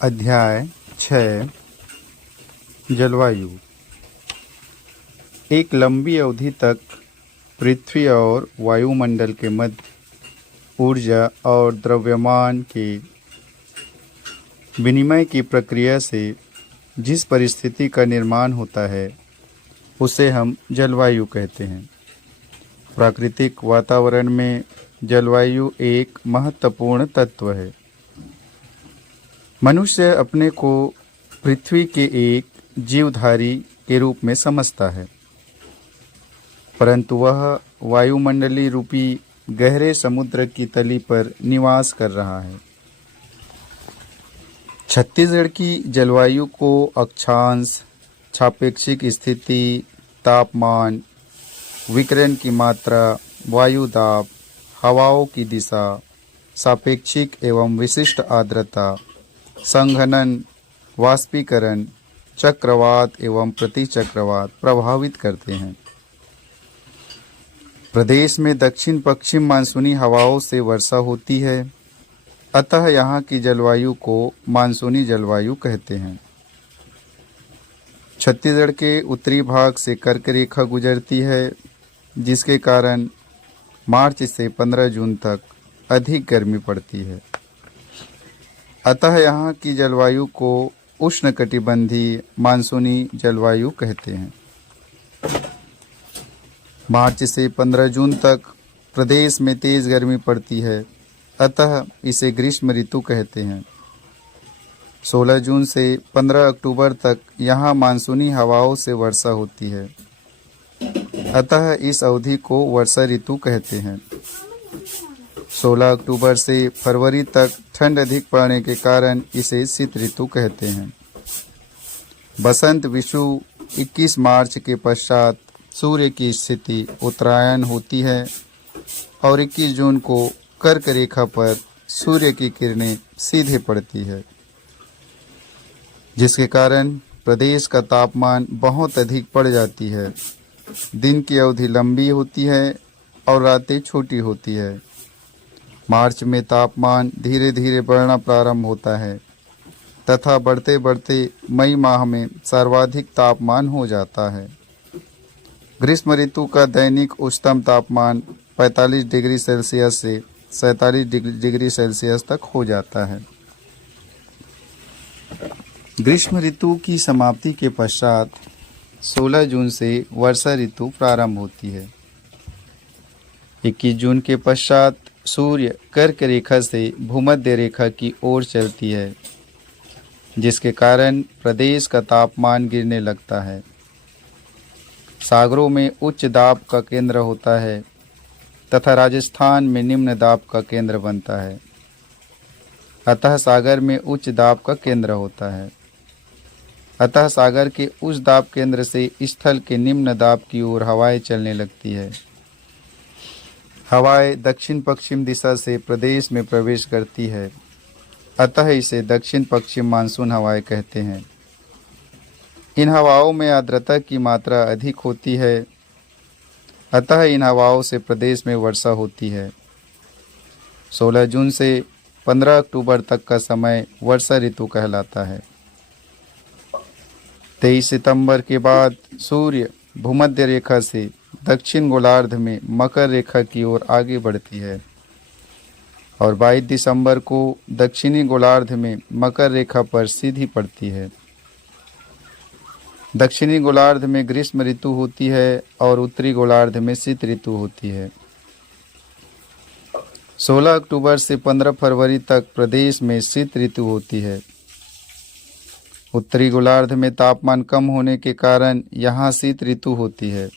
अध्याय 6 जलवायु। एक लंबी अवधि तक पृथ्वी और वायुमंडल के मध्य ऊर्जा और द्रव्यमान के विनिमय की प्रक्रिया से जिस परिस्थिति का निर्माण होता है उसे हम जलवायु कहते हैं। प्राकृतिक वातावरण में जलवायु एक महत्वपूर्ण तत्व है। मनुष्य अपने को पृथ्वी के एक जीवधारी के रूप में समझता है, परंतु वह वायुमंडलीय रूपी गहरे समुद्र की तली पर निवास कर रहा है। छत्तीसगढ़ की जलवायु को अक्षांश, सापेक्षिक स्थिति, तापमान, विकिरण की मात्रा, वायु दाब, हवाओं की दिशा, सापेक्षिक एवं विशिष्ट आर्द्रता, संघनन, वाष्पीकरण, चक्रवात एवं प्रतिचक्रवात प्रभावित करते हैं। प्रदेश में दक्षिण पश्चिम मानसूनी हवाओं से वर्षा होती है, अतः यहाँ की जलवायु को मानसूनी जलवायु कहते हैं। छत्तीसगढ़ के उत्तरी भाग से कर्क रेखा गुजरती है, जिसके कारण मार्च से 15 जून तक अधिक गर्मी पड़ती है। अतः यहाँ की जलवायु को उष्णकटिबंधीय मानसूनी जलवायु कहते हैं। मार्च से 15 जून तक प्रदेश में तेज गर्मी पड़ती है, अतः इसे ग्रीष्म ऋतु कहते हैं। 16 जून से 15 अक्टूबर तक यहाँ मानसूनी हवाओं से वर्षा होती है, अतः इस अवधि को वर्षा ऋतु कहते हैं। 16 अक्टूबर से फरवरी तक ठंड अधिक पड़ने के कारण इसे शीत ऋतु कहते हैं। बसंत विषु 21 मार्च के पश्चात सूर्य की स्थिति उत्तरायण होती है और 21 जून को कर्क रेखा पर सूर्य की किरणें सीधे पड़ती है, जिसके कारण प्रदेश का तापमान बहुत अधिक बढ़ जाती है। दिन की अवधि लंबी होती है और रातें छोटी होती है। मार्च में तापमान धीरे धीरे बढ़ना प्रारंभ होता है तथा बढ़ते बढ़ते मई माह में सर्वाधिक तापमान हो जाता है। ग्रीष्म ऋतु का दैनिक उच्चतम तापमान 45 डिग्री सेल्सियस से 47 डिग्री सेल्सियस तक हो जाता है। ग्रीष्म ऋतु की समाप्ति के पश्चात 16 जून से वर्षा ऋतु प्रारंभ होती है। 21 जून के पश्चात सूर्य कर्क रेखा से भूमध्य रेखा की ओर चलती है, जिसके कारण प्रदेश का तापमान गिरने लगता है। सागरों में उच्च दाब का केंद्र होता है तथा राजस्थान में निम्न दाब का केंद्र बनता है, अतः सागर में उच्च दाब का केंद्र होता है। अतः सागर के उच्च दाब केंद्र से स्थल के निम्न दाब की ओर हवाएं चलने लगती है। हवाएं दक्षिण पश्चिम दिशा से प्रदेश में प्रवेश करती है, अतः इसे दक्षिण पश्चिम मानसून हवाएं कहते हैं। इन हवाओं में आर्द्रता की मात्रा अधिक होती है, अतः इन हवाओं से प्रदेश में वर्षा होती है। 16 जून से 15 अक्टूबर तक का समय वर्षा ऋतु कहलाता है। 23 सितंबर के बाद सूर्य भूमध्य रेखा से दक्षिण गोलार्ध में मकर रेखा की ओर आगे बढ़ती है और 22 दिसंबर को दक्षिणी गोलार्ध में मकर रेखा पर सीधी पड़ती है। दक्षिणी गोलार्ध में ग्रीष्म ऋतु होती है और उत्तरी गोलार्ध में शीत ऋतु होती है। 16 अक्टूबर से 15 फरवरी तक प्रदेश में शीत ऋतु होती है। उत्तरी गोलार्ध में तापमान कम होने के कारण यहाँ शीत ऋतु होती है।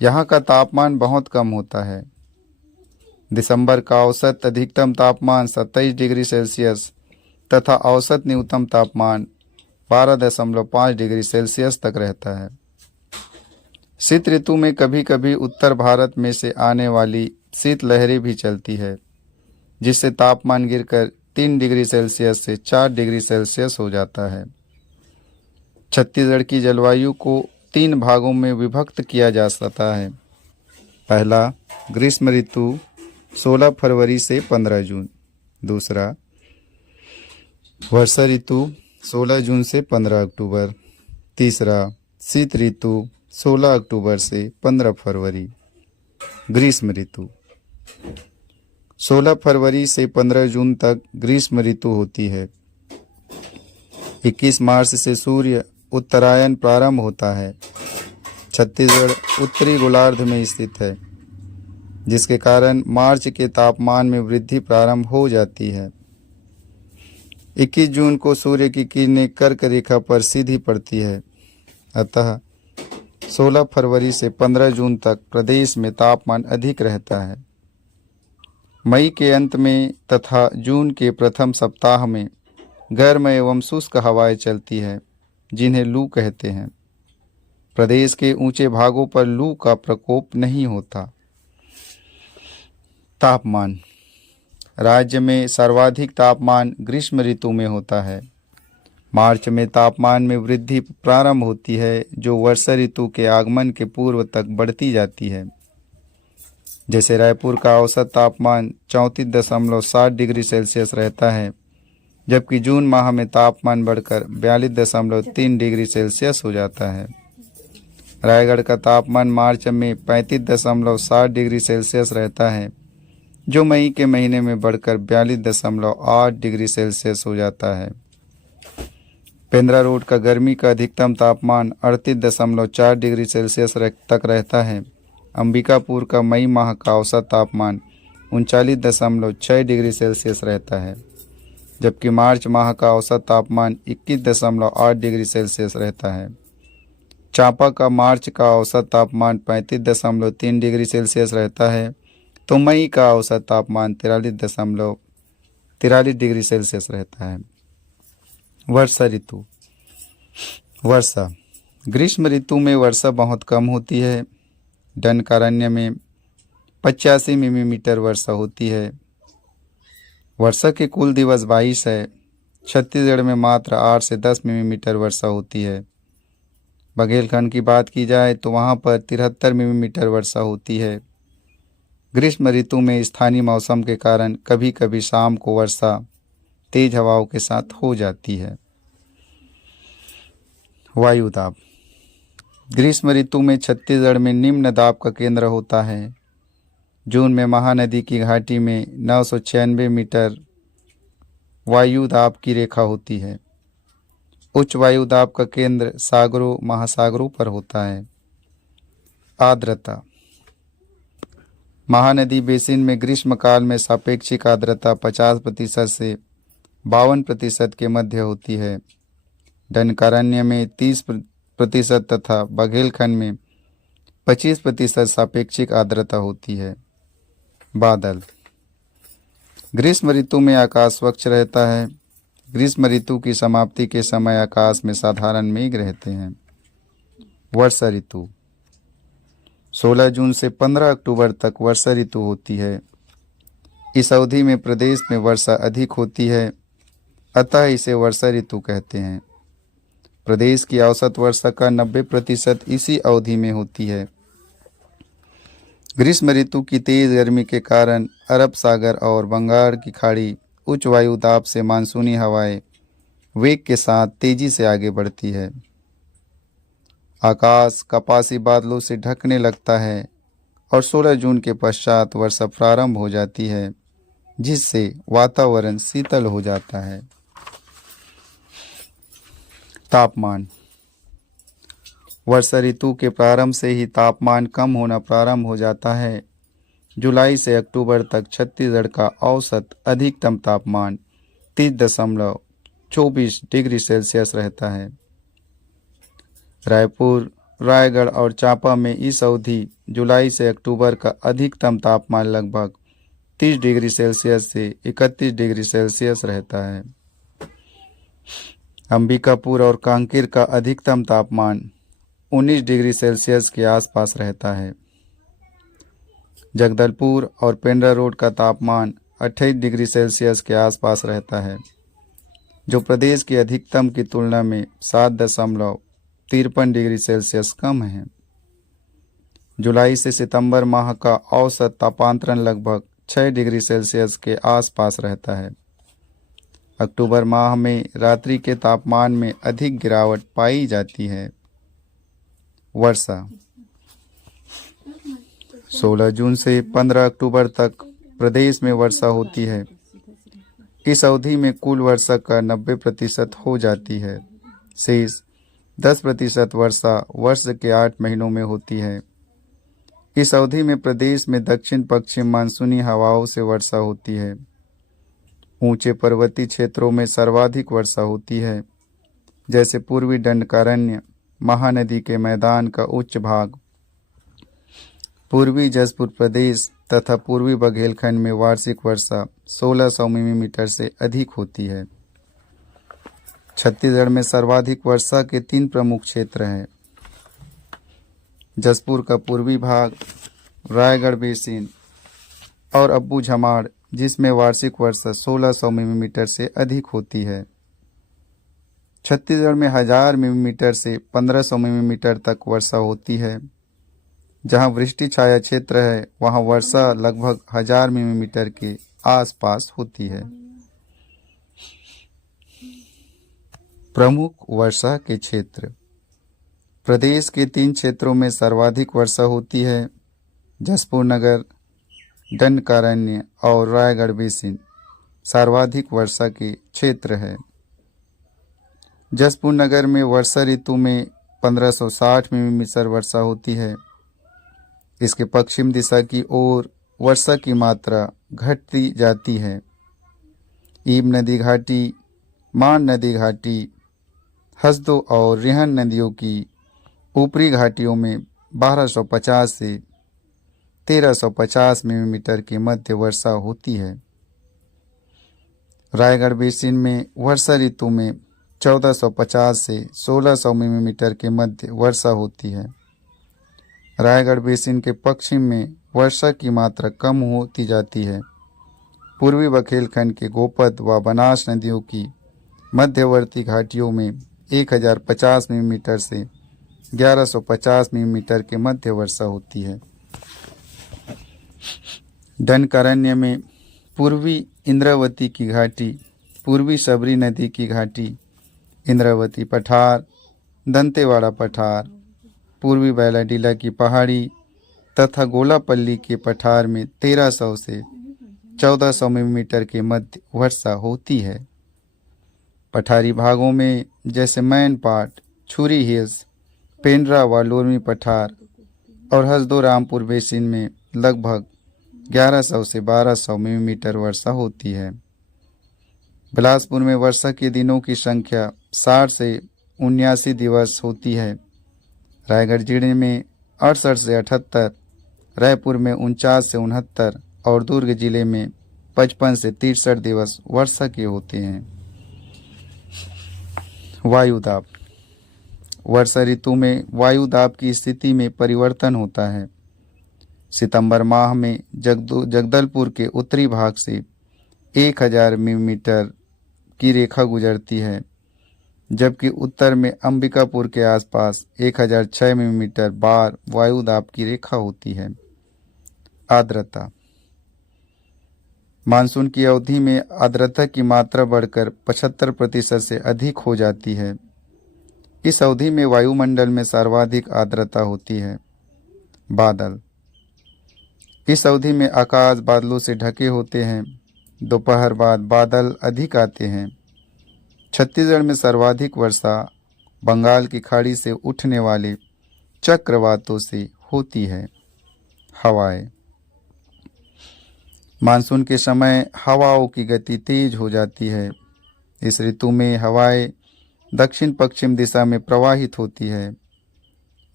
यहाँ का तापमान बहुत कम होता है। दिसंबर का औसत अधिकतम तापमान 27 डिग्री सेल्सियस तथा औसत न्यूनतम तापमान 12.5 डिग्री सेल्सियस तक रहता है। शीत ऋतु में कभी कभी उत्तर भारत में से आने वाली शीत लहरें भी चलती है, जिससे तापमान गिरकर 3 डिग्री सेल्सियस से 4 डिग्री सेल्सियस हो जाता है। छत्तीसगढ़ की जलवायु को 3 भागों में विभक्त किया जा सकता है। पहला, ग्रीष्म ऋतु 16 फरवरी से 15 जून। दूसरा, वर्षा ऋतु 16 जून से 15 अक्टूबर। तीसरा, शीत ऋतु 16 अक्टूबर से 15 फरवरी। ग्रीष्म ऋतु 16 फरवरी से 15 जून तक ग्रीष्म ऋतु होती है। 21 मार्च से सूर्य उत्तरायण प्रारंभ होता है। छत्तीसगढ़ उत्तरी गोलार्ध में स्थित है, जिसके कारण मार्च के तापमान में वृद्धि प्रारंभ हो जाती है। 21 जून को सूर्य की किरणें कर्क रेखा पर सीधी पड़ती है, अतः 16 फरवरी से 15 जून तक प्रदेश में तापमान अधिक रहता है। मई के अंत में तथा जून के प्रथम सप्ताह में गर्म एवं शुष्क हवाएं चलती है, जिन्हें लू कहते हैं। प्रदेश के ऊंचे भागों पर लू का प्रकोप नहीं होता। तापमान। राज्य में सर्वाधिक तापमान ग्रीष्म ऋतु में होता है। मार्च में तापमान में वृद्धि प्रारंभ होती है, जो वर्षा ऋतु के आगमन के पूर्व तक बढ़ती जाती है। जैसे रायपुर का औसत तापमान 34.7 डिग्री सेल्सियस रहता है, जबकि जून माह में तापमान बढ़कर 42.3 डिग्री सेल्सियस हो जाता है। रायगढ़ का तापमान मार्च में 35.7 डिग्री सेल्सियस रहता है, जो मई के महीने में बढ़कर 42.8 डिग्री सेल्सियस हो जाता है। पेंद्रा रोड का गर्मी का अधिकतम तापमान 38.4 डिग्री सेल्सियस तक रहता है। अंबिकापुर का मई माह का औसत तापमान 39.6 डिग्री सेल्सियस रहता है, जबकि मार्च माह का औसत तापमान 21.8 डिग्री सेल्सियस रहता है। चांपा का मार्च का औसत तापमान 35.3 डिग्री सेल्सियस रहता है, तो मई का औसत तापमान 43 डिग्री सेल्सियस रहता है। वर्षा ऋतु। वर्षा। ग्रीष्म ऋतु में वर्षा बहुत कम होती है। दंडकारण्य में 85 मिलीमीटर वर्षा होती है। वर्षा के कुल दिवस 22 है। छत्तीसगढ़ में मात्र 8 से 10 मिलीमीटर वर्षा होती है। बघेलखंड की बात की जाए तो वहाँ पर 73 मिलीमीटर वर्षा होती है। ग्रीष्म ऋतु में स्थानीय मौसम के कारण कभी कभी शाम को वर्षा तेज हवाओं के साथ हो जाती है। वायुदाब। ग्रीष्म ऋतु में छत्तीसगढ़ में निम्न दाब का केंद्र होता है। जून में महानदी की घाटी में 996 मीटर वायुदाब की रेखा होती है। उच्च वायुदाब का केंद्र सागरों महासागरों पर होता है। आर्द्रता। महानदी बेसिन में ग्रीष्मकाल में सापेक्षिक आर्द्रता 50% से 52% के मध्य होती है। दंडकारण्य में 30% तथा बघेलखंड में 25% सापेक्षिक आर्द्रता होती है। बादल। ग्रीष्म ऋतु में आकाश स्वच्छ रहता है। ग्रीष्म ऋतु की समाप्ति के समय आकाश में साधारण मेघ रहते हैं। वर्षा ऋतु 16 जून से 15 अक्टूबर तक वर्षा ऋतु होती है। इस अवधि में प्रदेश में वर्षा अधिक होती है, अतः इसे वर्षा ऋतु कहते हैं। प्रदेश की औसत वर्षा का 90% इसी अवधि में होती है। ग्रीष्म ऋतु की तेज गर्मी के कारण अरब सागर और बंगाल की खाड़ी उच्च वायु दाब से मानसूनी हवाएं वेग के साथ तेजी से आगे बढ़ती है। आकाश कपासी बादलों से ढकने लगता है और 16 जून के पश्चात वर्षा प्रारंभ हो जाती है, जिससे वातावरण शीतल हो जाता है। तापमान। वर्षा ऋतु के प्रारंभ से ही तापमान कम होना प्रारंभ हो जाता है। जुलाई से अक्टूबर तक छत्तीसगढ़ का औसत अधिकतम तापमान 30.24 डिग्री सेल्सियस रहता है। रायपुर, रायगढ़ और चांपा में इस अवधि जुलाई से अक्टूबर का अधिकतम तापमान लगभग 30 डिग्री सेल्सियस से 31 डिग्री सेल्सियस रहता है। अंबिकापुर और कांकेर का अधिकतम तापमान 19 डिग्री सेल्सियस के आसपास रहता है। जगदलपुर और पेंड्रा रोड का तापमान 28 डिग्री सेल्सियस के आसपास रहता है, जो प्रदेश की अधिकतम की तुलना में 7.53 डिग्री सेल्सियस कम है। जुलाई से सितंबर माह का औसत तापांतरण लगभग 6 डिग्री सेल्सियस के आसपास रहता है। अक्टूबर माह में रात्रि के तापमान में अधिक गिरावट पाई जाती है। वर्षा 16 जून से 15 अक्टूबर तक प्रदेश में वर्षा होती है। इस अवधि में कुल वर्षा का 90% हो जाती है। शेष 10% वर्षा वर्ष के 8 महीनों में होती है। इस अवधि में प्रदेश में दक्षिण पश्चिम मानसूनी हवाओं से वर्षा होती है। ऊंचे पर्वतीय क्षेत्रों में सर्वाधिक वर्षा होती है, जैसे पूर्वी दंडकारण्य, महानदी के मैदान का उच्च भाग, पूर्वी जसपुर प्रदेश तथा पूर्वी बघेलखंड में वार्षिक वर्षा 1600 मिलीमीटर से अधिक होती है। छत्तीसगढ़ में सर्वाधिक वर्षा के 3 प्रमुख क्षेत्र हैं। जसपुर का पूर्वी भाग, रायगढ़ बेसिन और अब्बू झमाड़, जिसमें वार्षिक वर्षा 1600 मिलीमीटर से अधिक होती है। छत्तीसगढ़ में 1000 मिलीमीटर से 1500 मिलीमीटर तक वर्षा होती है। जहां वृष्टि छाया क्षेत्र है वहां वर्षा लगभग 1000 मिलीमीटर के आसपास होती है। प्रमुख वर्षा के क्षेत्र। प्रदेश के 3 क्षेत्रों में सर्वाधिक वर्षा होती है। जसपुर नगर, दंडकारण्य और रायगढ़ बेसिन सर्वाधिक वर्षा के क्षेत्र है। जसपुर नगर में वर्षा ऋतु में 1560 मिलीमीटर वर्षा होती है। इसके पश्चिम दिशा की ओर वर्षा की मात्रा घटती जाती है। ईब नदी घाटी, मान नदी घाटी, हसदो और रिहन नदियों की ऊपरी घाटियों में 1250 से 1350 मिलीमीटर की मध्य वर्षा होती है। रायगढ़ बेसिन में वर्षा ऋतु में 1450 से 1600 मिलीमीटर के मध्य वर्षा होती है। रायगढ़ बेसिन के पश्चिम में वर्षा की मात्रा कम होती जाती है। पूर्वी बघेलखंड के गोपद व बनास नदियों की मध्यवर्ती घाटियों में 1050 मिलीमीटर से 1150 मिलीमीटर के मध्य वर्षा होती है। दंडकारण्य में पूर्वी इंद्रावती की घाटी, पूर्वी सबरी नदी की घाटी, इंद्रावती पठार, दंतेवाड़ा पठार, पूर्वी बैलाडीला की पहाड़ी तथा गोलापल्ली के पठार में 1300 से 1400 मिलीमीटर के मध्य वर्षा होती है। पठारी भागों में जैसे मैनपाट, छुरी हिल्स, पेंड्रा व लोरमी पठार और हसदो रामपुर बेसिन में लगभग 1100 से 1200 मिलीमीटर वर्षा होती है। बिलासपुर में वर्षा के दिनों की संख्या 60 से 79 दिवस होती है। रायगढ़ जिले में 68 से 78, रायपुर में 49 से 69 और दुर्ग जिले में 55 से 63 दिवस वर्षा के होते हैं। वायुदाब। वर्षा ऋतु में वायुदाब की स्थिति में परिवर्तन होता है। सितंबर माह में जगदलपुर के उत्तरी भाग से 1000 मिलीमीटर की रेखा गुजरती है, जबकि उत्तर में अंबिकापुर के आसपास 1006 मिलीमीटर बार वायुदाब की रेखा होती है। आर्द्रता। मानसून की अवधि में आर्द्रता की मात्रा बढ़कर 75% से अधिक हो जाती है। इस अवधि में वायुमंडल में सर्वाधिक आर्द्रता होती है। बादल। इस अवधि में आकाश बादलों से ढके होते हैं। दोपहर बाद बादल अधिक आते हैं। छत्तीसगढ़ में सर्वाधिक वर्षा बंगाल की खाड़ी से उठने वाले चक्रवातों से होती है। हवाएं। मानसून के समय हवाओं की गति तेज हो जाती है। इस ऋतु में हवाएं दक्षिण पश्चिम दिशा में प्रवाहित होती है।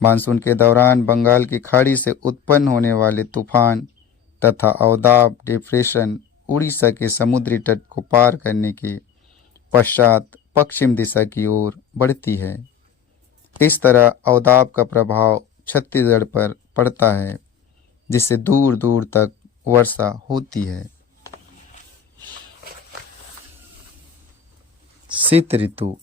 मानसून के दौरान बंगाल की खाड़ी से उत्पन्न होने वाले तूफान तथा अवदाब डिप्रेशन उड़ीसा के समुद्री तट को पार करने के पश्चात पश्चिम दिशा की ओर बढ़ती है। इस तरह अवदाब का प्रभाव छत्तीसगढ़ पर पड़ता है, जिससे दूर दूर तक वर्षा होती है। शीत ऋतु।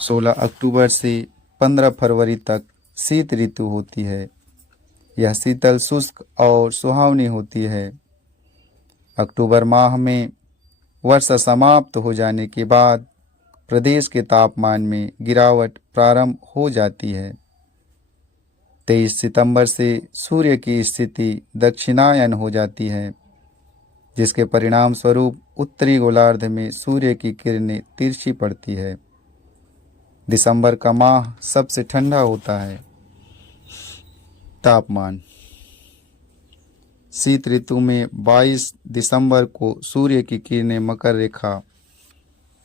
16 अक्टूबर से 15 फरवरी तक शीत ऋतु होती है। यह शीतल, शुष्क और सुहावनी होती है। अक्टूबर माह में वर्षा समाप्त हो जाने के बाद प्रदेश के तापमान में गिरावट प्रारंभ हो जाती है। 23 सितंबर से सूर्य की स्थिति दक्षिणायन हो जाती है, जिसके परिणाम स्वरूप उत्तरी गोलार्ध में सूर्य की किरणें तिरछी पड़ती है। दिसंबर का माह सबसे ठंडा होता है। तापमान शीत ऋतु में 22 दिसंबर को सूर्य की किरणें मकर रेखा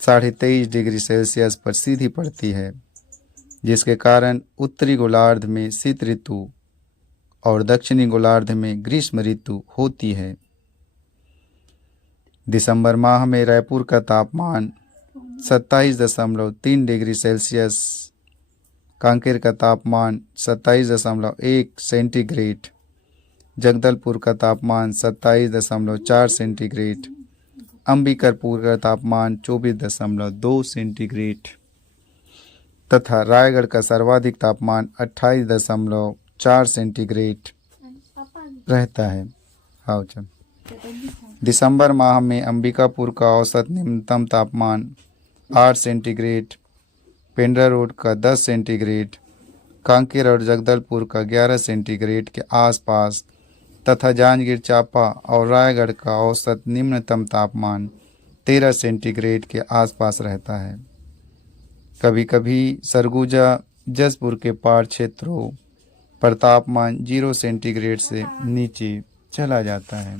23.5 डिग्री सेल्सियस पर सीधी पड़ती है, जिसके कारण उत्तरी गोलार्ध में शीत ऋतु और दक्षिणी गोलार्ध में ग्रीष्म ऋतु होती है। दिसंबर माह में रायपुर का तापमान 27.3 डिग्री सेल्सियस, कांकेर का तापमान 27.1 सेंटीग्रेड, जगदलपुर का तापमान 27.4 सेंटीग्रेड, अंबिकापुर का तापमान 24.2 सेंटीग्रेड तथा रायगढ़ का सर्वाधिक तापमान 28.4 सेंटीग्रेड रहता है। हाँ चल। दिसंबर माह में अंबिकापुर का औसत न्यूनतम तापमान 8 सेंटीग्रेड, पेंड्रा रोड का 10 सेंटीग्रेड, कांकेर और जगदलपुर का 11 सेंटीग्रेड के आसपास तथा जांजगीर चांपा और रायगढ़ का औसत निम्नतम तापमान 13 सेंटीग्रेड के आसपास रहता है। कभी कभी सरगुजा जसपुर के पहाड़ क्षेत्रों पर तापमान 0 सेंटीग्रेड से नीचे चला जाता है।